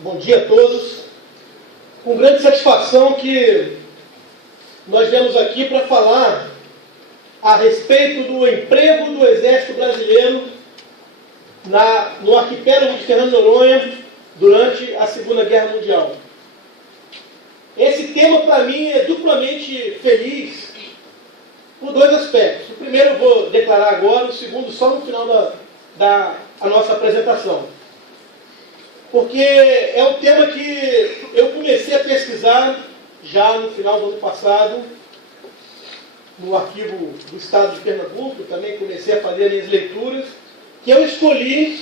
Bom dia a todos. Com grande satisfação que nós viemos aqui para falar a respeito do emprego do Exército Brasileiro no arquipélago de Fernando de Noronha durante a Segunda Guerra Mundial. Esse tema, para mim, é duplamente feliz por dois aspectos. O primeiro eu vou declarar agora, o segundo só no final da nossa apresentação. Porque é um tema que eu comecei a pesquisar já no final do ano passado, no arquivo do Estado de Pernambuco, também comecei a fazer minhas leituras, que eu escolhi,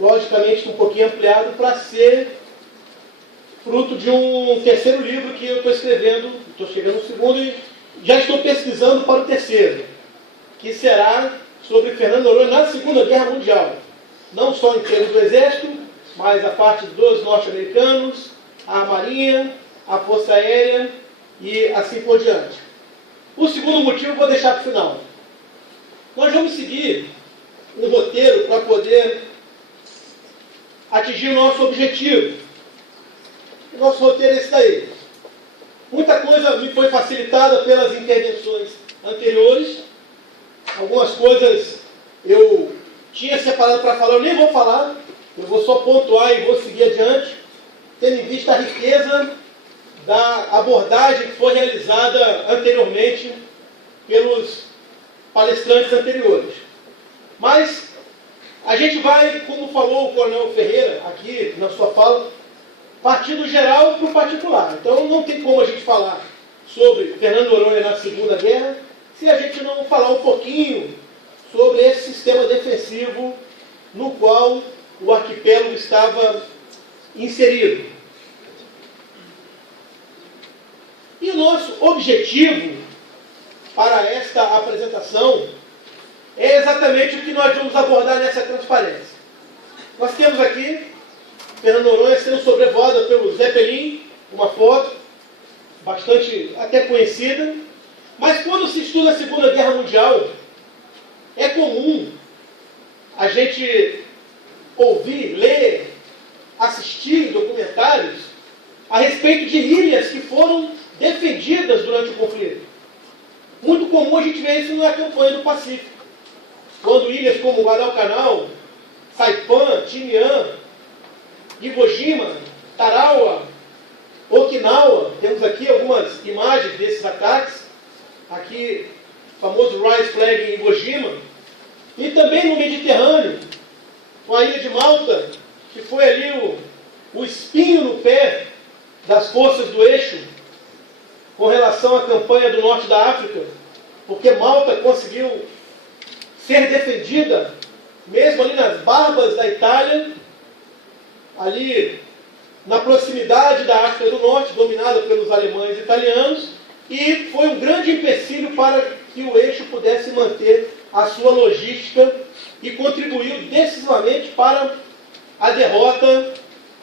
logicamente um pouquinho ampliado, para ser fruto de um terceiro livro que eu estou escrevendo, estou chegando no segundo e já estou pesquisando para o terceiro, que será sobre Fernando de Noronha na Segunda Guerra Mundial. Não só em termos do Exército, mas a parte dos norte-americanos, a Marinha, a Força Aérea e assim por diante. O segundo motivo eu vou deixar para o final. Nós vamos seguir um roteiro para poder atingir o nosso objetivo. O nosso roteiro é esse daí. Muita coisa me foi facilitada pelas intervenções anteriores. Algumas coisas eu tinha separado para falar, eu nem vou falar. Eu vou só pontuar e vou seguir adiante, tendo em vista a riqueza da abordagem que foi realizada anteriormente pelos palestrantes anteriores. Mas a gente vai, como falou o Coronel Ferreira aqui na sua fala, partir do geral para o particular. Então não tem como a gente falar sobre Fernando de Noronha na Segunda Guerra se a gente não falar um pouquinho sobre esse sistema defensivo no qual o arquipélago estava inserido. E o nosso objetivo para esta apresentação é exatamente o que nós vamos abordar nessa transparência. Nós temos aqui Fernando de Noronha sendo sobrevoada pelo Zeppelin, uma foto bastante até conhecida, mas quando se estuda a Segunda Guerra Mundial, é comum a gente ouvir, ler, assistir documentários a respeito de ilhas que foram defendidas durante o conflito. Muito comum a gente ver isso na campanha do Pacífico, quando ilhas como Guadalcanal, Saipan, Tinian, Iwo Jima, Tarawa, Okinawa, temos aqui algumas imagens desses ataques, aqui o famoso Rice Flag em Iwo Jima, e também no Mediterrâneo, com a ilha de Malta, que foi ali o espinho no pé das forças do eixo, com relação à campanha do norte da África, porque Malta conseguiu ser defendida, mesmo ali nas barbas da Itália, ali na proximidade da África do Norte, dominada pelos alemães e italianos, e foi um grande empecilho para que o eixo pudesse manter a sua logística e contribuiu decisivamente para a derrota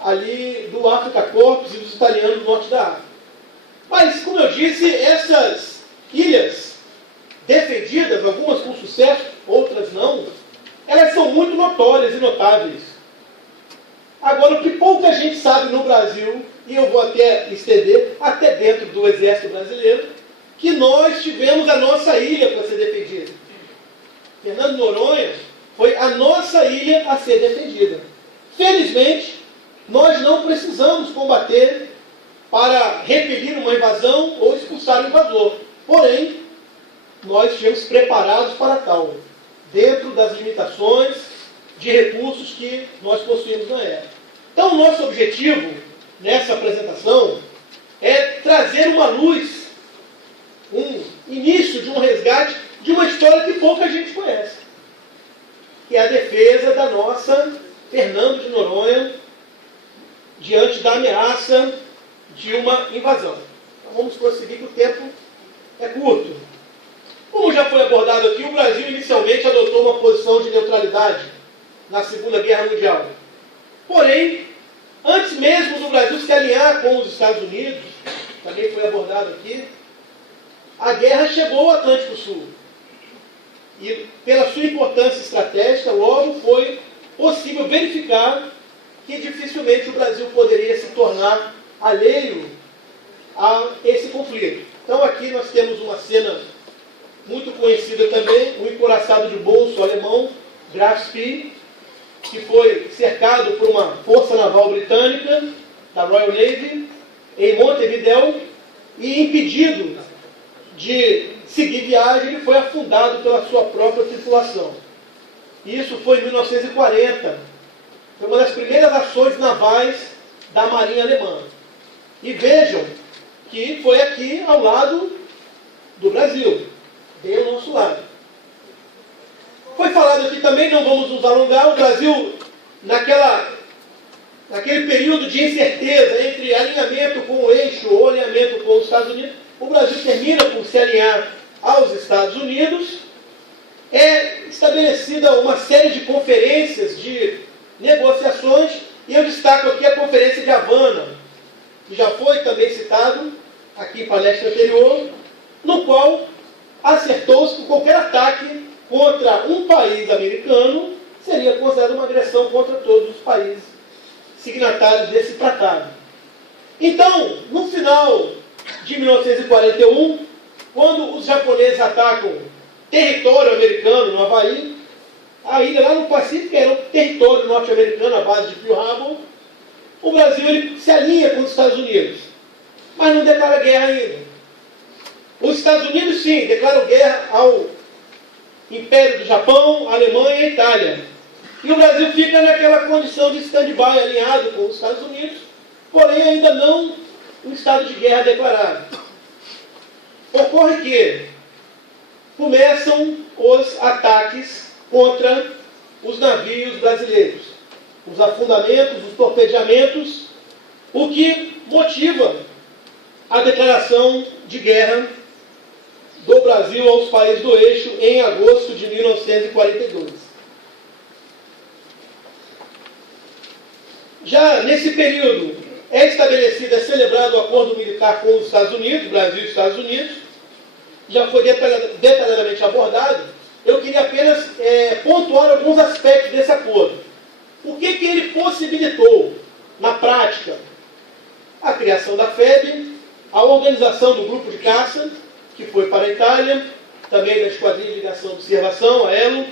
ali do Afrika Korps e dos italianos do norte da África. Mas, como eu disse, essas ilhas defendidas, algumas com sucesso, outras não, elas são muito notórias e notáveis. Agora, o que pouca gente sabe no Brasil, e eu vou até estender, até dentro do Exército Brasileiro, que nós tivemos a nossa ilha para ser defendida. Fernando de Noronha foi a nossa ilha a ser defendida. Felizmente, nós não precisamos combater para repelir uma invasão ou expulsar o invasor. Porém, nós estivemos preparados para tal, dentro das limitações de recursos que nós possuímos na época. Então, o nosso objetivo nessa apresentação é trazer uma luz, um início de um resgate de uma história que pouca gente conhece, que é a defesa da nossa Fernando de Noronha diante da ameaça de uma invasão. Então, vamos prosseguir que o tempo é curto. Como já foi abordado aqui, o Brasil inicialmente adotou uma posição de neutralidade na Segunda Guerra Mundial. Porém, antes mesmo do Brasil se alinhar com os Estados Unidos, também foi abordado aqui, a guerra chegou ao Atlântico Sul. E pela sua importância estratégica, logo foi possível verificar que dificilmente o Brasil poderia se tornar alheio a esse conflito. Então aqui nós temos uma cena muito conhecida também, o encouraçado de bolso alemão, Graf Spee, que foi cercado por uma força naval britânica, da Royal Navy, em Montevideo, e impedido de seguir viagem, ele foi afundado pela sua própria tripulação. Isso foi em 1940. Foi uma das primeiras ações navais da Marinha Alemã. E vejam que foi aqui ao lado do Brasil, bem ao nosso lado. Foi falado aqui também, não vamos nos alongar, o Brasil, naquele período de incerteza entre alinhamento com o eixo ou alinhamento com os Estados Unidos, o Brasil termina por se alinhar aos Estados Unidos. É estabelecida uma série de conferências, de negociações, e eu destaco aqui a Conferência de Havana, que já foi também citado aqui em palestra anterior, no qual acertou-se que qualquer ataque contra um país americano seria considerado uma agressão contra todos os países signatários desse tratado. Então, no final de 1941, quando os japoneses atacam território americano no Havaí, a ilha lá no Pacífico era um território norte-americano, à base de Pearl Harbor, o Brasil ele se alinha com os Estados Unidos, mas não declara guerra ainda. Os Estados Unidos, sim, declaram guerra ao Império do Japão, a Alemanha e a Itália. E o Brasil fica naquela condição de stand-by, alinhado com os Estados Unidos, porém ainda não um estado de guerra declarado. Ocorre que começam os ataques contra os navios brasileiros, os afundamentos, os torpedeamentos, o que motiva a declaração de guerra do Brasil aos países do eixo em agosto de 1942. Já nesse período é estabelecido, é celebrado o acordo militar com os Estados Unidos, Brasil e Estados Unidos, já foi detalhadamente abordado. Eu queria apenas pontuar alguns aspectos desse acordo. O que ele possibilitou na prática? A criação da FEB, a organização do grupo de caça, que foi para a Itália, também da Esquadrilha de Ação e Observação, a ELO,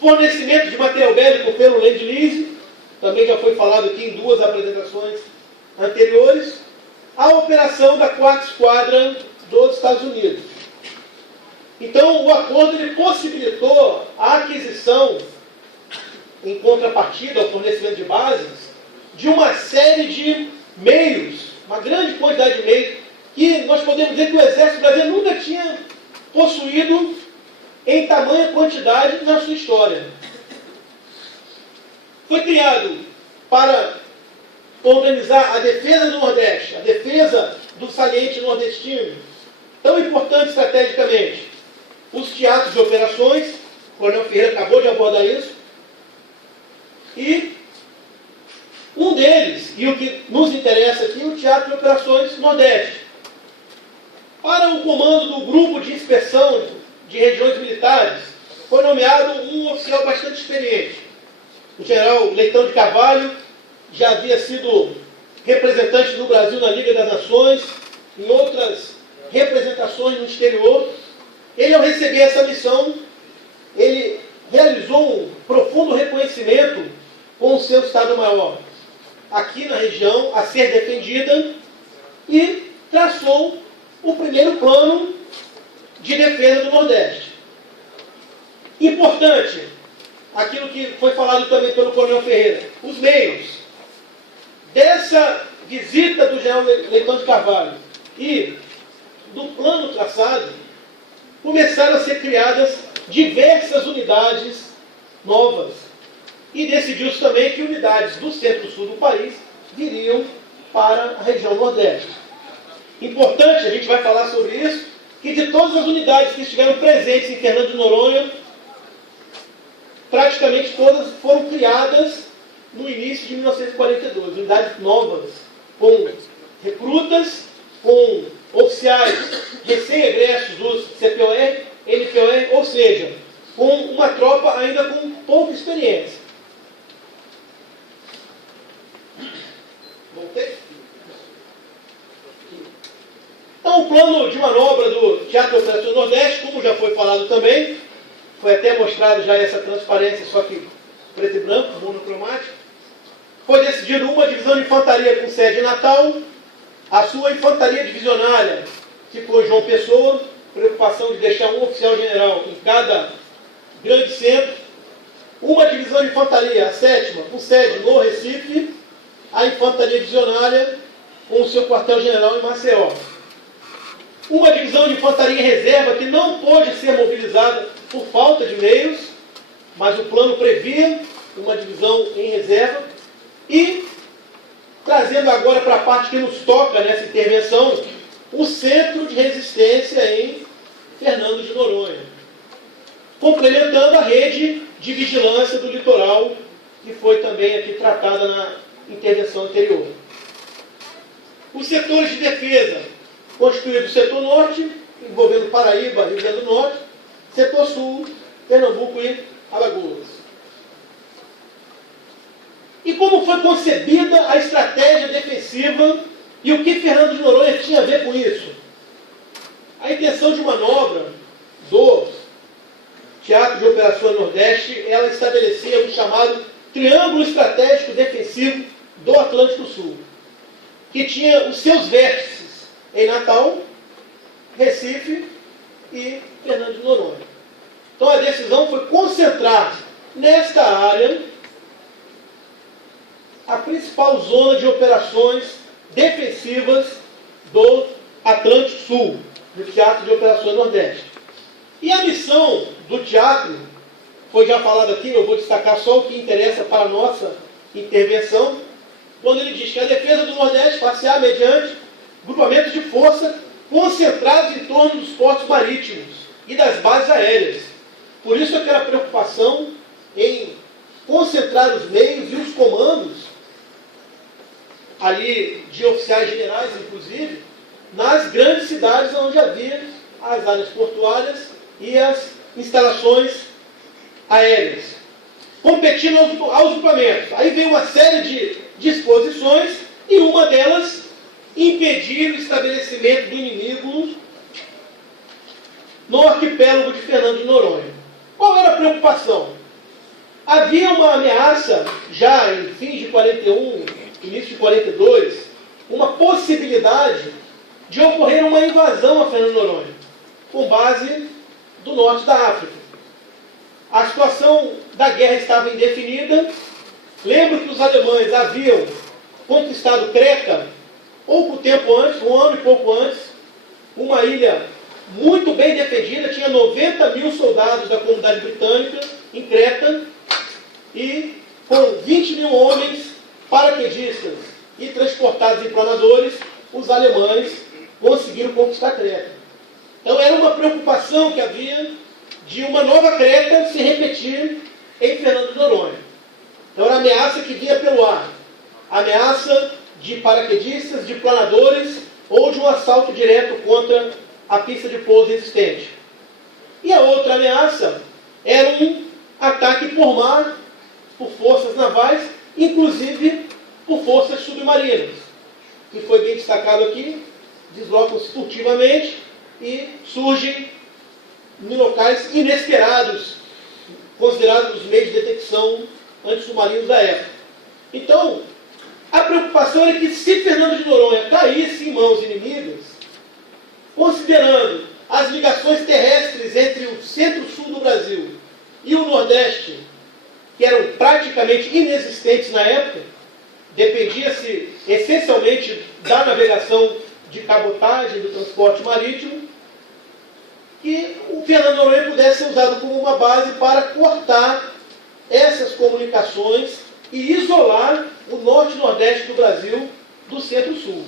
fornecimento de material bélico pelo Lend-Lease, também já foi falado aqui em duas apresentações anteriores, a operação da 4ª Esquadra dos Estados Unidos. Então, o acordo ele possibilitou a aquisição, em contrapartida ao fornecimento de bases, de uma série de meios, uma grande quantidade de meios, que nós podemos dizer que o Exército Brasileiro nunca tinha possuído em tamanha quantidade na sua história. Foi criado para organizar a defesa do Nordeste, a defesa do saliente nordestino, tão importante estrategicamente. Os teatros de operações, o Coronel Ferreira acabou de abordar isso, e um deles, e o que nos interessa aqui, o Teatro de Operações Nordeste. Para o comando do Grupo de Inspeção de Regiões Militares, foi nomeado um oficial bastante experiente. O general Leitão de Carvalho já havia sido representante do Brasil na Liga das Nações, em outras representações no exterior. Ele, ao receber essa missão, ele realizou um profundo reconhecimento com o seu Estado-Maior aqui na região a ser defendida e traçou o primeiro plano de defesa do Nordeste. Importante, aquilo que foi falado também pelo Coronel Ferreira, os meios dessa visita do general Leitão de Carvalho e do plano traçado, começaram a ser criadas diversas unidades novas. E decidiu-se também que unidades do centro-sul do país viriam para a região Nordeste. Importante, a gente vai falar sobre isso, que de todas as unidades que estiveram presentes em Fernando de Noronha, praticamente todas foram criadas no início de 1942. Unidades novas, com recrutas, com oficiais recém-egressos dos CPOR, NPOR, ou seja, com uma tropa ainda com pouca experiência. plano de manobra do Teatro de Operações Nordeste, como já foi falado também, foi até mostrado já essa transparência, só que preto e branco, monocromático, foi decidido uma divisão de infantaria com sede em Natal, a sua infantaria divisionária ficou em João Pessoa, preocupação de deixar um oficial general em cada grande centro, uma divisão de infantaria, a 7ª, com sede no Recife, a infantaria divisionária com o seu quartel-general em Maceió. Uma divisão de infantaria em reserva que não pôde ser mobilizada por falta de meios, mas o plano previa uma divisão em reserva. E, trazendo agora para a parte que nos toca nessa intervenção, o centro de resistência em Fernando de Noronha, complementando a rede de vigilância do litoral, que foi também aqui tratada na intervenção anterior. Os setores de defesa, constituído o setor norte, envolvendo Paraíba, Rio Grande do Norte, setor sul, Pernambuco e Alagoas. E como foi concebida a estratégia defensiva e o que Fernando de Noronha tinha a ver com isso? A intenção de manobra do Teatro de Operações Nordeste, ela estabelecia o chamado Triângulo Estratégico Defensivo do Atlântico Sul, que tinha os seus vértices em Natal, Recife e Fernando de Noronha. Então a decisão foi concentrar nesta área a principal zona de operações defensivas do Atlântico Sul, do Teatro de Operações Nordeste. E a missão do teatro, foi já falado aqui, eu vou destacar só o que interessa para a nossa intervenção, quando ele diz que a defesa do Nordeste passear mediante grupamentos de força concentrados em torno dos portos marítimos e das bases aéreas. Por isso aquela preocupação em concentrar os meios e os comandos ali de oficiais generais, inclusive, nas grandes cidades onde havia as áreas portuárias e as instalações aéreas, competindo aos grupamentos. Aí veio uma série de disposições e uma delas impedir o estabelecimento do inimigo no arquipélago de Fernando de Noronha. Qual era a preocupação? Havia uma ameaça, já em fins de 41, início de 42, uma possibilidade de ocorrer uma invasão a Fernando de Noronha, com base do norte da África. A situação da guerra estava indefinida. Lembro que os alemães haviam conquistado Creta pouco tempo antes, um ano e pouco antes, uma ilha muito bem defendida, tinha 90 mil soldados da comunidade britânica em Creta, e com 20 mil homens paraquedistas e transportados em planadores, os alemães conseguiram conquistar Creta. Então era uma preocupação que havia de uma nova Creta se repetir em Fernando de Noronha. Então era a ameaça que vinha pelo ar, ameaça de paraquedistas, de planadores ou de um assalto direto contra a pista de pouso existente. E a outra ameaça era um ataque por mar, por forças navais, inclusive por forças submarinas, que foi bem destacado aqui, deslocam-se furtivamente e surgem em locais inesperados, considerados os meios de detecção antissubmarinos da época. Então, a preocupação era que se Fernando de Noronha caísse em mãos inimigas, considerando as ligações terrestres entre o centro-sul do Brasil e o Nordeste, que eram praticamente inexistentes na época, dependia-se essencialmente da navegação de cabotagem, do transporte marítimo, que o Fernando de Noronha pudesse ser usado como uma base para cortar essas comunicações e isolar o norte e nordeste do Brasil do centro-sul.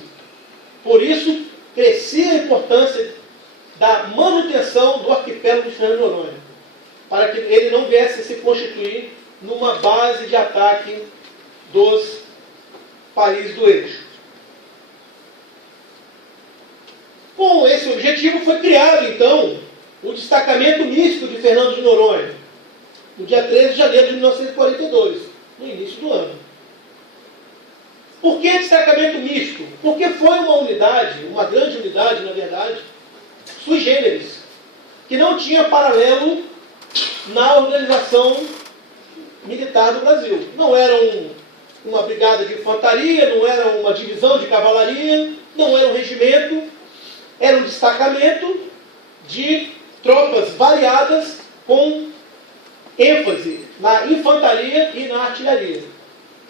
Por isso, crescia a importância da manutenção do arquipélago de Fernando de Noronha, para que ele não viesse a se constituir numa base de ataque dos países do eixo. Com esse objetivo foi criado, então, o destacamento misto de Fernando de Noronha, no dia 13 de janeiro de 1942, no início do ano. Por que destacamento misto? Porque foi uma unidade, uma grande unidade, na verdade, sui generis, que não tinha paralelo na organização militar do Brasil. Não era uma brigada de infantaria, não era uma divisão de cavalaria, não era um regimento, era um destacamento de tropas variadas com ênfase na infantaria e na artilharia,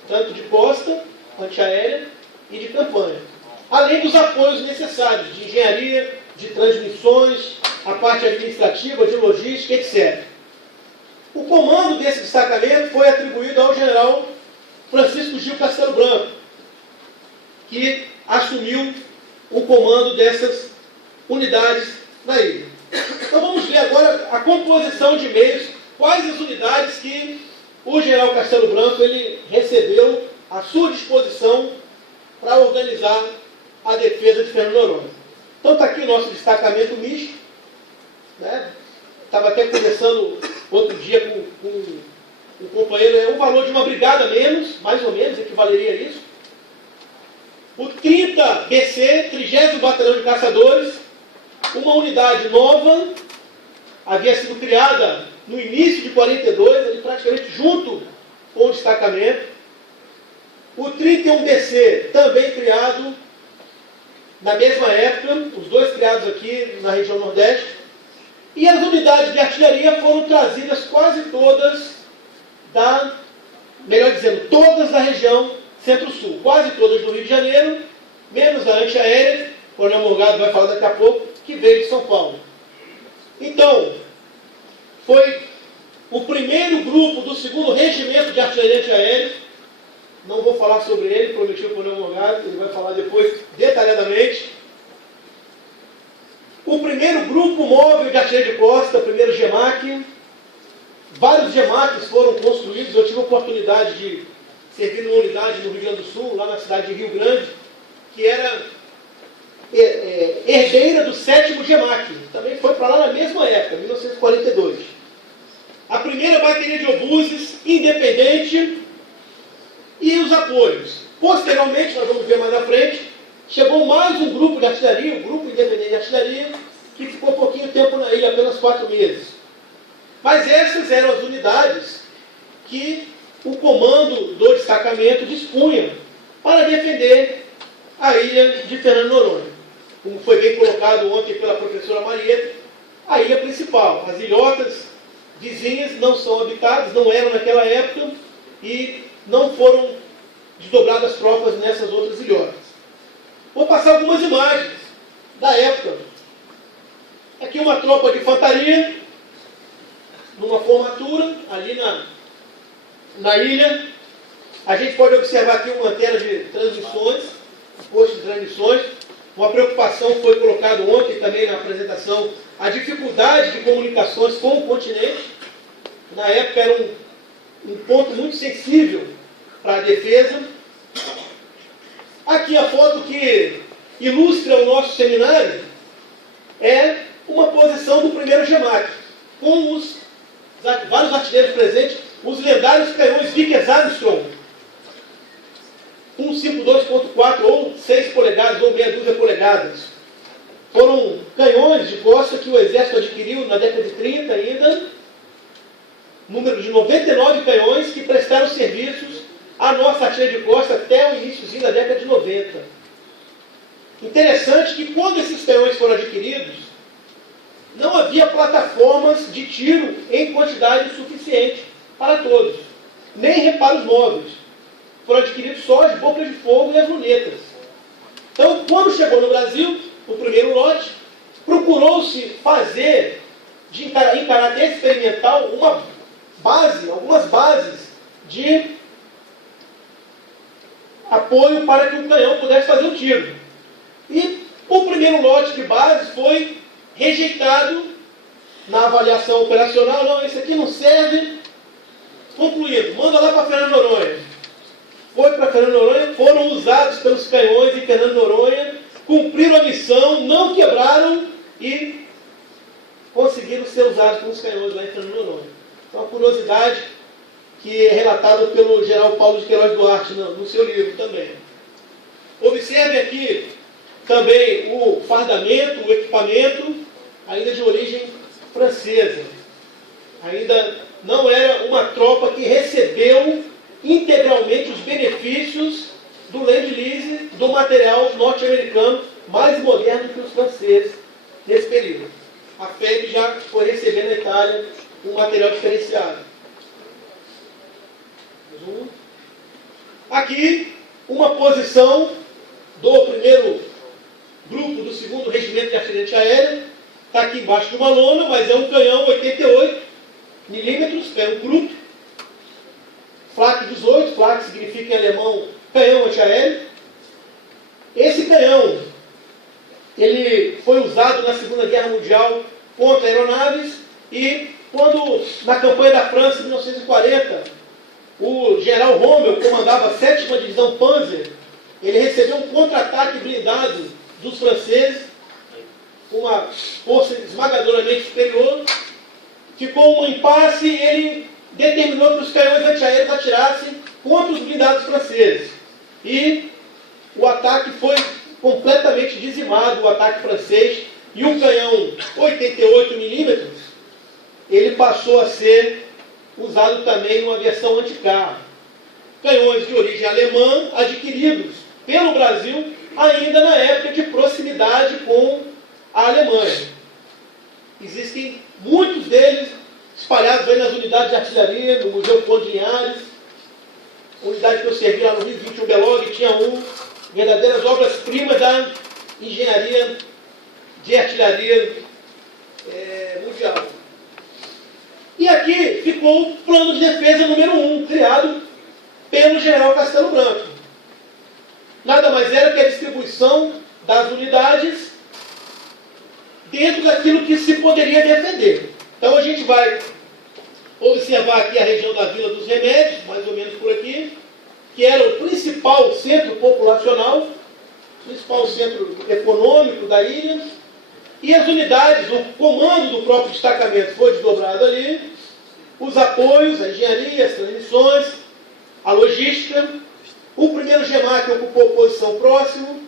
tanto de costa, antiaérea e de campanha. Além dos apoios necessários de engenharia, de transmissões, a parte administrativa, de logística, etc. O comando desse destacamento foi atribuído ao general Francisco Gil Castelo Branco, que assumiu o comando dessas unidades na ilha. Então vamos ver agora a composição de meios, quais as unidades que o general Castelo Branco ele recebeu à sua disposição para organizar a defesa de Fernando Noronha. Então está aqui o nosso destacamento misto, né? Estava até conversando outro dia com o companheiro, é o valor de uma brigada menos, mais ou menos, equivaleria a isso. O 30 BC, 30º Batalhão de Caçadores, uma unidade nova, havia sido criada no início de 42, ali praticamente junto com o destacamento. O 31 BC, também criado na mesma época, os dois criados aqui na região Nordeste. E as unidades de artilharia foram trazidas quase todas melhor dizendo, todas da região Centro-Sul, quase todas do Rio de Janeiro, menos a antiaérea, o Coronel Morgado vai falar daqui a pouco, que veio de São Paulo. Então, foi o primeiro grupo do 2º Regimento de Artilharia Antiaérea. Não vou falar sobre ele, prometi ao Coronel Morgado, ele vai falar depois detalhadamente. O primeiro grupo móvel de artilharia de costa, o primeiro GEMAC. Vários GEMACs foram construídos, eu tive a oportunidade de servir numa unidade no Rio Grande do Sul, lá na cidade de Rio Grande, que era herdeira do 7º GEMAC. Também foi para lá na mesma época, 1942. A primeira bateria de obuses, independente, e os apoios. Posteriormente, nós vamos ver mais à frente, chegou mais um grupo de artilharia, um grupo independente de artilharia, que ficou pouquinho tempo na ilha, apenas 4 meses. Mas essas eram as unidades que o comando do destacamento dispunha para defender a ilha de Fernando Noronha. Como foi bem colocado ontem pela professora Marieta, a ilha principal. As ilhotas vizinhas não são habitadas, não eram naquela época, e não foram desdobradas tropas nessas outras ilhotas. Vou passar algumas imagens da época. Aqui uma tropa de infantaria, numa formatura, ali na ilha. A gente pode observar aqui uma antena de transmissões, um posto de transmissões. Uma preocupação foi colocada ontem também na apresentação, a dificuldade de comunicações com o continente. Na época era um ponto muito sensível para a defesa. Aqui a foto que ilustra o nosso seminário é uma posição do primeiro GEMAC, com vários artilheiros presentes, os lendários canhões Vickers Armstrong, 152.4 ou 6 polegadas ou meia dúzia polegadas. Foram canhões de costa que o Exército adquiriu na década de 30 ainda, número de 99 canhões que prestaram serviços à nossa artilharia de costa até o iníciozinho da década de 90. Interessante que quando esses canhões foram adquiridos, não havia plataformas de tiro em quantidade suficiente para todos, nem reparos móveis. Foram adquiridos só as bocas de fogo e as lunetas. Então, quando chegou no Brasil, o primeiro lote, procurou-se fazer, em caráter experimental, algumas bases de apoio para que o canhão pudesse fazer o tiro. E o primeiro lote de bases foi rejeitado na avaliação operacional. Não, esse aqui não serve. Concluído, manda lá para Fernando Noronha. Foi para Fernando Noronha, foram usados pelos canhões em Fernando Noronha, cumpriram a missão, não quebraram e conseguiram ser usados pelos canhões lá em Fernando Noronha. Então, uma curiosidade que é relatada pelo general Paulo de Queiroz Duarte no seu livro também. Observe aqui também o fardamento, o equipamento, ainda de origem francesa. Ainda não era uma tropa que recebeu integralmente os benefícios do Lend-Lease, do material norte-americano, mais moderno que os franceses nesse período. A FEB já foi recebendo na Itália um material diferenciado. Aqui, uma posição do primeiro grupo do 2º Regimento de Artilharia Antiaérea. Está aqui embaixo de uma lona, mas é um canhão 88 milímetros, canhão Krupp. Flak 18, Flak significa em alemão canhão antiaéreo. Esse canhão, ele foi usado na Segunda Guerra Mundial contra aeronaves e quando, na campanha da França, em 1940, o general Rommel comandava a 7ª Divisão Panzer, ele recebeu um contra-ataque blindado dos franceses, com uma força esmagadoramente superior, ficou um impasse e ele determinou que os canhões antiaéreos atirassem contra os blindados franceses. E o ataque foi completamente dizimado, o ataque francês, e um canhão 88 milímetros, ele passou a ser usado também numa versão anticarro. Canhões de origem alemã, adquiridos pelo Brasil, ainda na época de proximidade com a Alemanha. Existem muitos deles espalhados aí nas unidades de artilharia, no Museu Conde Linhares, unidade que eu servi lá no Rio, 21 Belog, tinha verdadeiras obras-primas da engenharia de artilharia mundial. E aqui ficou o plano de defesa número 1, criado pelo general Castelo Branco. Nada mais era que a distribuição das unidades dentro daquilo que se poderia defender. Então a gente vai observar aqui a região da Vila dos Remédios, mais ou menos por aqui, que era o principal centro populacional, principal centro econômico da ilha, e as unidades, o comando do próprio destacamento foi desdobrado ali, os apoios, a engenharia, as transmissões, a logística. O primeiro GEMAC ocupou posição próximo.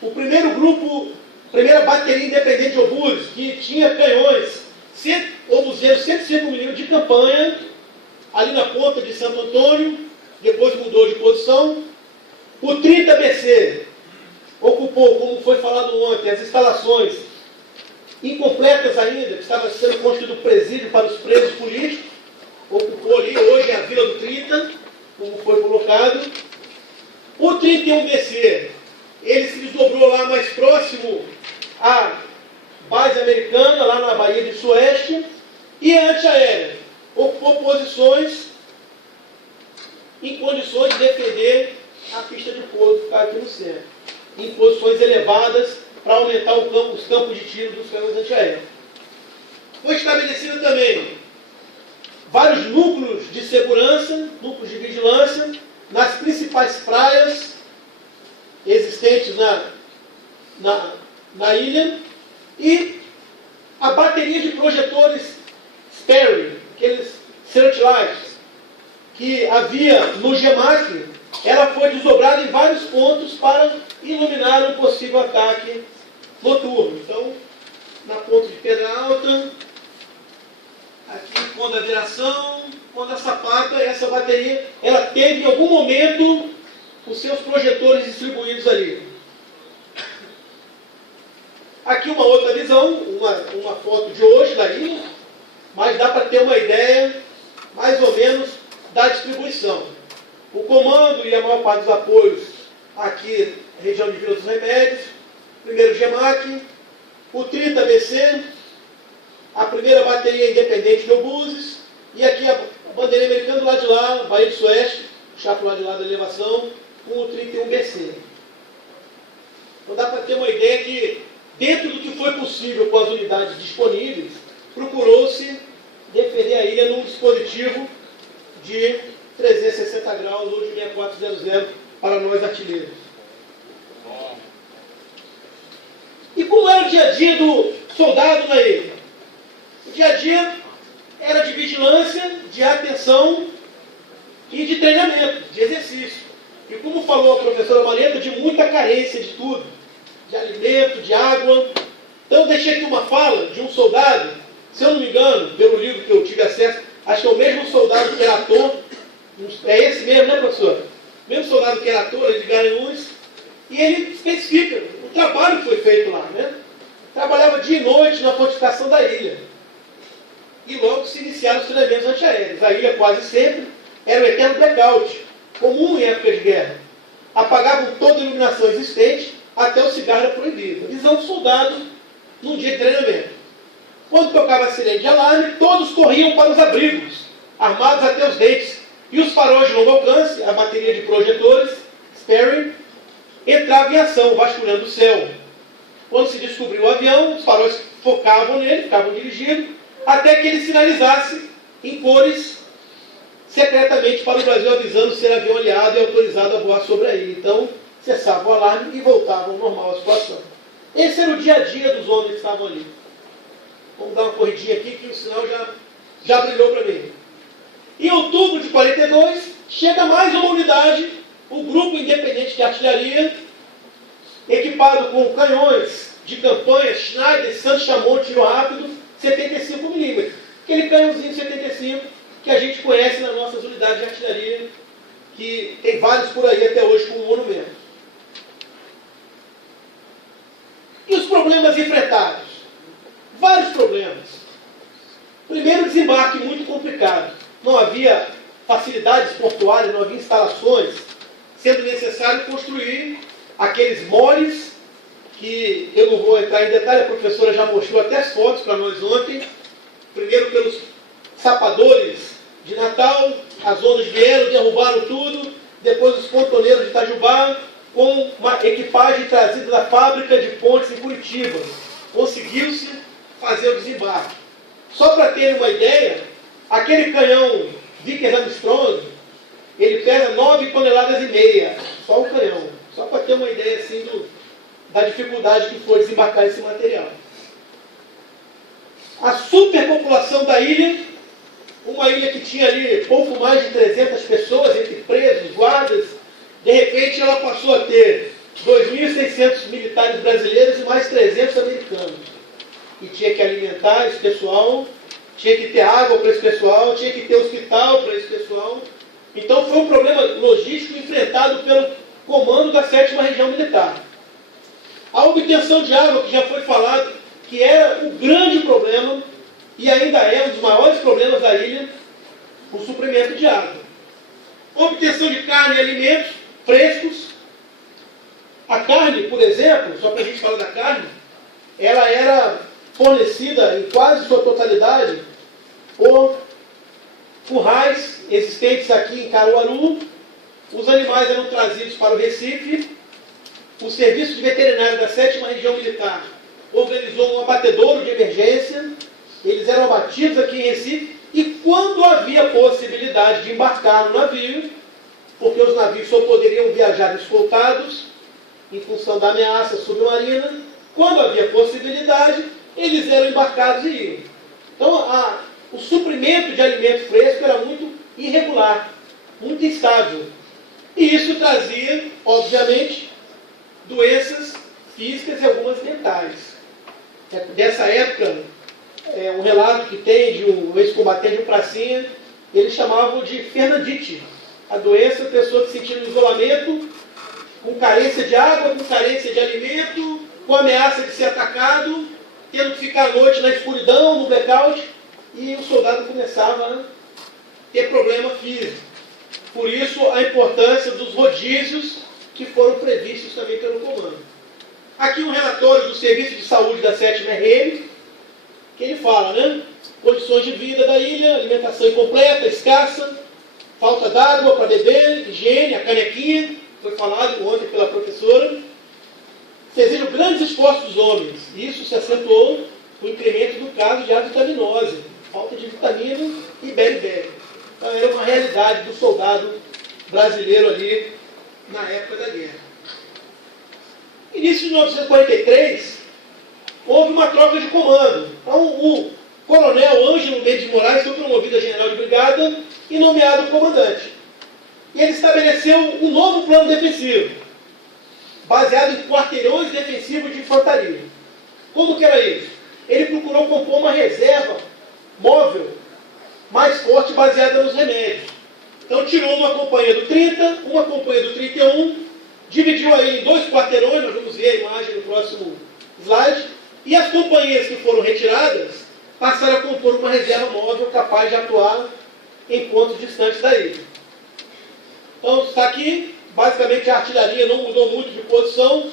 O primeiro grupo, primeira bateria independente de obuses, que tinha canhões, obuseiros 105 mm de campanha, ali na ponta de Santo Antônio, depois mudou de posição. O 30BC ocupou, como foi falado ontem, as instalações incompletas ainda, que estava sendo construído presídio para os presos políticos, ocupou ali, hoje é a Vila do 30, como foi colocado. O 31BC, ele se desdobrou lá mais próximo à base americana, lá na Baía de Sueste, e a antiaérea ocupou posições em condições de defender a pista de pouso que está aqui no centro, em posições elevadas para aumentar os campos de tiro dos canhões antiaéreos. Foi estabelecido também vários núcleos de segurança, núcleos de vigilância, nas principais praias existentes na ilha, e a bateria de projetores Sperry, aqueles searchlights, que havia no GEMAC, ela foi desdobrada em vários pontos para iluminar um possível ataque noturno. Então, na ponta de Pedra Alta, aqui quando a viração, quando a Sapata, essa bateria, ela teve em algum momento os seus projetores distribuídos ali. Aqui uma outra visão, uma foto de hoje da ilha, mas dá para ter uma ideia mais ou menos da distribuição. O comando e a maior parte dos apoios aqui na região de Vila dos Remédios, primeiro GEMAC, o 30BC, a primeira bateria independente de obuses, e aqui a bandeira americana do lado de lá, Baía do Sueste, o chapo lá de lá da elevação, com o 31BC. Então dá para ter uma ideia que, dentro do que foi possível com as unidades disponíveis, procurou-se defender a ilha num dispositivo de 360 graus ou de 6400 para nós artilheiros. E como era o dia a dia do soldado na ilha? O dia a dia era de vigilância, de atenção e de treinamento, de exercício. e como falou a professora Marieta, de muita carência de tudo, de alimento, de água. Então eu deixei aqui uma fala de um soldado, se eu não me engano, pelo livro que eu tive acesso, acho que é o mesmo soldado que era ator, é esse mesmo, né, professor? O mesmo soldado que era ator, ele de Garanhuns, e ele especifica o trabalho que foi feito lá, né? Trabalhava dia e noite na fortificação da ilha. E logo se iniciaram os treinamentos antiaéreos. A ilha quase sempre era um eterno blackout, comum em época de guerra. Apagavam toda a iluminação existente, até o cigarro era proibido. Visão do soldado num dia de treinamento. Quando tocava a sirene de alarme, todos corriam para os abrigos, armados até os dentes. E os faróis de longo alcance, a bateria de projetores, Sperry, entravam em ação, vasculhando o céu. Quando se descobriu o avião, os faróis focavam nele, ficavam dirigindo, até que ele sinalizasse em cores secretamente para o Brasil, avisando ser avião aliado e autorizado a voar sobre a ilha. Então, cessava o alarme e voltava ao normal a situação. Esse era o dia a dia dos homens que estavam ali. Vamos dar uma corridinha aqui, que o sinal já brilhou para mim. Em outubro de 42, chega mais uma unidade, o Grupo Independente de Artilharia, equipado com canhões de campanha Schneider, Santos Chamon, tiro rápido, 75mm. Aquele canhãozinho 75 que a gente conhece nas nossas unidades de artilharia, que tem vários por aí até hoje como monumento. E os problemas enfrentados? Vários problemas. Primeiro, desembarque muito complicado. Não havia facilidades portuárias, não havia instalações, sendo necessário construir aqueles moles, que eu não vou entrar em detalhe, a professora já mostrou até as fotos para nós ontem. Primeiro pelos sapadores de Natal, as ondas vieram, derrubaram tudo, depois os pontoneiros de Itajubá, com uma equipagem trazida da fábrica de pontes em Curitiba. Conseguiu-se fazer o desembarque. Só para terem uma ideia, aquele canhão Vickers Armstrong, ele pesa 9,5 toneladas, só o canhão. Só para ter uma ideia assim da dificuldade que foi desembarcar esse material. A superpopulação da ilha, uma ilha que tinha ali pouco mais de 300 pessoas, entre presos, guardas, de repente ela passou a ter 2.600 militares brasileiros e mais 300 americanos. E tinha que alimentar esse pessoal, tinha que ter água para esse pessoal, tinha que ter hospital para esse pessoal. Então foi um problema logístico enfrentado pelo comando da 7ª Região Militar. A obtenção de água, que já foi falado, que era o grande problema, e ainda é um dos maiores problemas da ilha, o suprimento de água. Obtenção de carne e alimentos frescos. A carne, por exemplo, só para a gente falar da carne, ela era fornecida em quase sua totalidade por currais existentes aqui em Caruaru. Os animais eram trazidos para o Recife. O Serviço de Veterinário da 7ª Região Militar organizou um abatedouro de emergência. Eles eram abatidos aqui em Recife. E quando havia possibilidade de embarcar no navio, porque os navios só poderiam viajar escoltados, em função da ameaça submarina, quando havia possibilidade, eles eram embarcados e iam. Então, o suprimento de alimento fresco era muito irregular, muito instável. E isso trazia, obviamente, doenças físicas e algumas mentais. Dessa época, um relato que tem de um ex-combatente de um pracinha, eles chamavam de Fernandite. A doença, a pessoa que sentia no isolamento, com carência de água, com carência de alimento, com ameaça de ser atacado, tendo que ficar à noite na escuridão, no blackout, e o soldado começava a ter problema físico. Por isso, a importância dos rodízios que foram previstos também pelo comando. Aqui um relatório do Serviço de Saúde da 7ª RM, que ele fala, né? Condições de vida da ilha, alimentação incompleta, escassa, falta d'água para beber, higiene, a canequinha, foi falado ontem pela professora. Se exigem grandes esforços dos homens. E isso se acentuou com o incremento do caso de avitaminose, falta de vitamina e beriberi. Então era uma realidade do soldado brasileiro ali na época da guerra. Início de 1943, houve uma troca de comando. Então o coronel Ângelo Mendes de Moraes foi promovido a general de brigada e nomeado comandante. E ele estabeleceu um novo plano defensivo, baseado em quarteirões defensivos de infantaria. Como que era isso? Ele procurou compor uma reserva móvel mais forte, baseada nos remédios. Então tirou uma companhia do 30, uma companhia do 31, dividiu aí em 2 quarteirões, nós vamos ver a imagem no próximo slide, e as companhias que foram retiradas passaram a compor uma reserva móvel capaz de atuar em pontos distantes da ilha. Então está aqui, basicamente a artilharia não mudou muito de posição,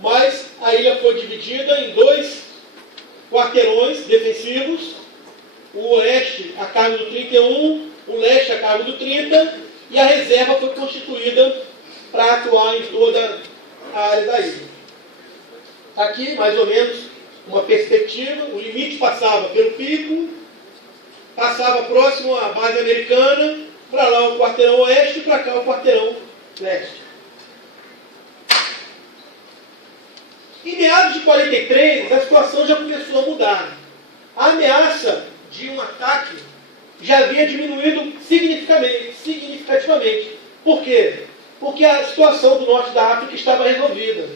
mas a ilha foi dividida em 2 quarteirões defensivos, o oeste a cargo do 31, o leste a cargo do 30, e a reserva foi constituída para atuar em toda a área da ilha. Aqui, mais ou menos, uma perspectiva, o limite passava pelo pico, passava próximo à base americana, para lá o quarteirão oeste e para cá o quarteirão leste. Em meados de 43, a situação já começou a mudar. A ameaça de um ataque já havia diminuído significativamente. Por quê? Porque a situação do norte da África estava resolvida.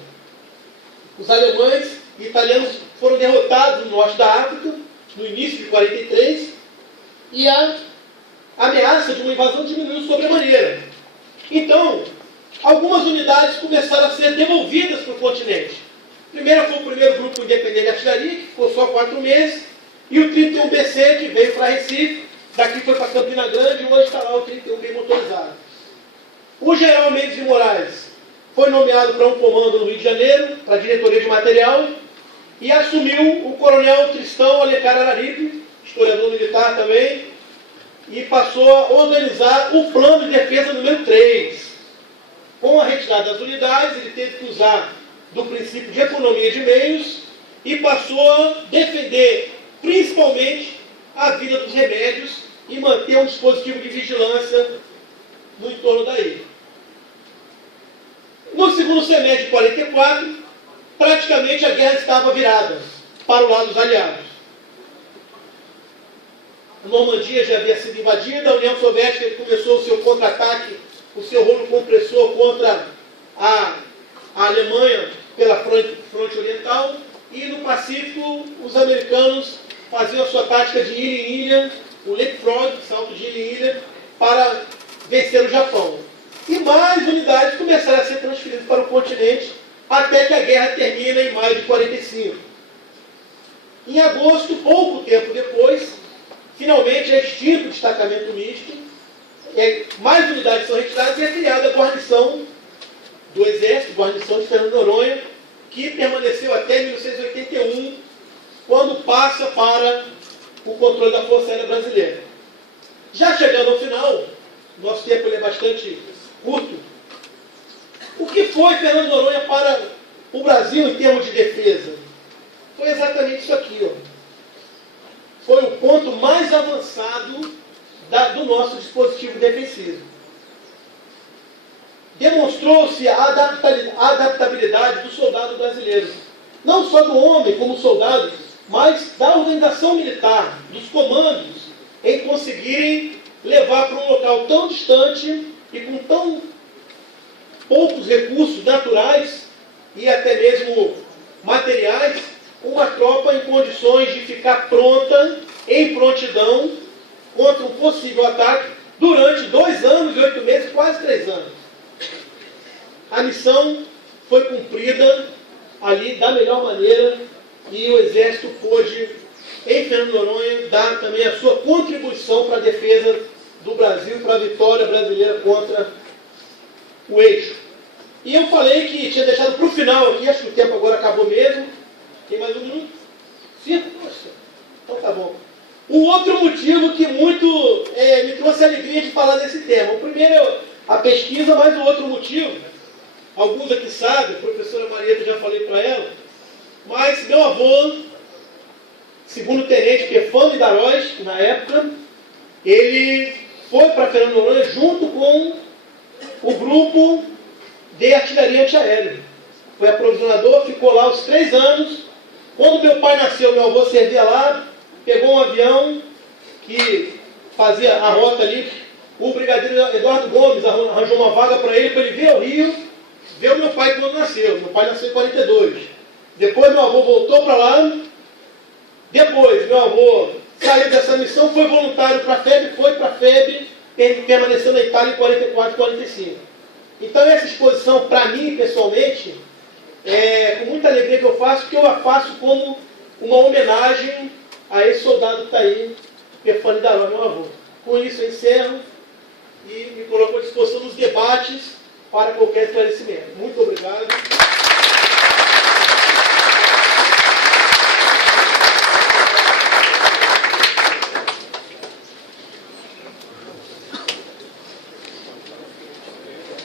Os alemães e italianos foram derrotados no norte da África, no início de 43, e a ameaça de uma invasão diminuiu sobremaneira. Então, algumas unidades começaram a ser devolvidas para o continente. Primeiro foi o primeiro grupo independente de artilharia, que ficou só 4 meses, e o 31BC, que veio para Recife, daqui foi para Campina Grande, e hoje está lá o 31B motorizado. O general Mendes de Moraes foi nomeado para um comando no Rio de Janeiro, para a diretoria de material, e assumiu o coronel Tristão Alencar Araripe, historiador militar também, e passou a organizar o plano de defesa número 3. Com a retirada das unidades, ele teve que usar do princípio de economia de meios e passou a defender principalmente a vida dos remédios e manter um dispositivo de vigilância no entorno da ilha. No segundo semestre de 44, praticamente a guerra estava virada para o lado dos aliados. A Normandia já havia sido invadida, a União Soviética começou o seu contra-ataque, o seu rolo compressor contra a Alemanha pela fronte oriental, e no Pacífico os americanos faziam a sua tática de ilha em ilha, o leapfrog, salto de ilha em ilha, para vencer o Japão. E mais unidades começaram a ser transferidas para o continente, até que a guerra termina em maio de 45. Em agosto, pouco tempo depois, finalmente é extinto o destacamento misto, mais unidades são retiradas e é criada a guarnição do Exército, guarnição de Fernando de Noronha, que permaneceu até 1981, quando passa para o controle da Força Aérea Brasileira. Já chegando ao final, nosso tempo é bastante curto, o que foi Fernando de Noronha para o Brasil em termos de defesa? Foi exatamente isso aqui, ó. Foi o ponto mais avançado do nosso dispositivo defensivo. Demonstrou-se a adaptabilidade do soldado brasileiro. Não só do homem como soldado, mas da organização militar, dos comandos, em conseguirem levar para um local tão distante e com tão poucos recursos naturais e até mesmo materiais, uma tropa em condições de ficar pronta, em prontidão, contra um possível ataque durante 2 anos e 8 meses, quase 3 anos. A missão foi cumprida ali da melhor maneira e o Exército pôde, em Fernando de Noronha, dar também a sua contribuição para a defesa do Brasil, para a vitória brasileira contra o eixo. E eu falei que tinha deixado para o final aqui, acho que o tempo agora acabou mesmo. Tem mais 1 minuto? 5? Nossa, então tá bom. Um outro motivo que muito me trouxe a alegria de falar desse tema. O primeiro é a pesquisa, mas o outro motivo, alguns aqui sabem, a professora Marieta, já falei para ela, mas meu avô, segundo tenente Pefano Daróis, na época, ele foi para Fernando de Noronha junto com o grupo de artilharia antiaérea. Foi aprovisionador, ficou lá os 3 anos. Quando meu pai nasceu, meu avô servia lá, pegou um avião que fazia a rota ali o brigadeiro Eduardo Gomes arranjou uma vaga para ele ver o Rio, ver o meu pai quando nasceu. Meu pai nasceu em 42. Depois meu avô voltou para lá. Depois meu avô saiu dessa missão, foi voluntário para a FEB, foi para a FEB, permaneceu na Itália em 44, 45. Então essa exposição, para mim, pessoalmente, é com muita alegria que eu faço, porque eu a faço como uma homenagem a esse soldado que está aí, Epifânio Daró, meu avô. Com isso eu encerro e me coloco à disposição dos debates para qualquer esclarecimento. Muito obrigado.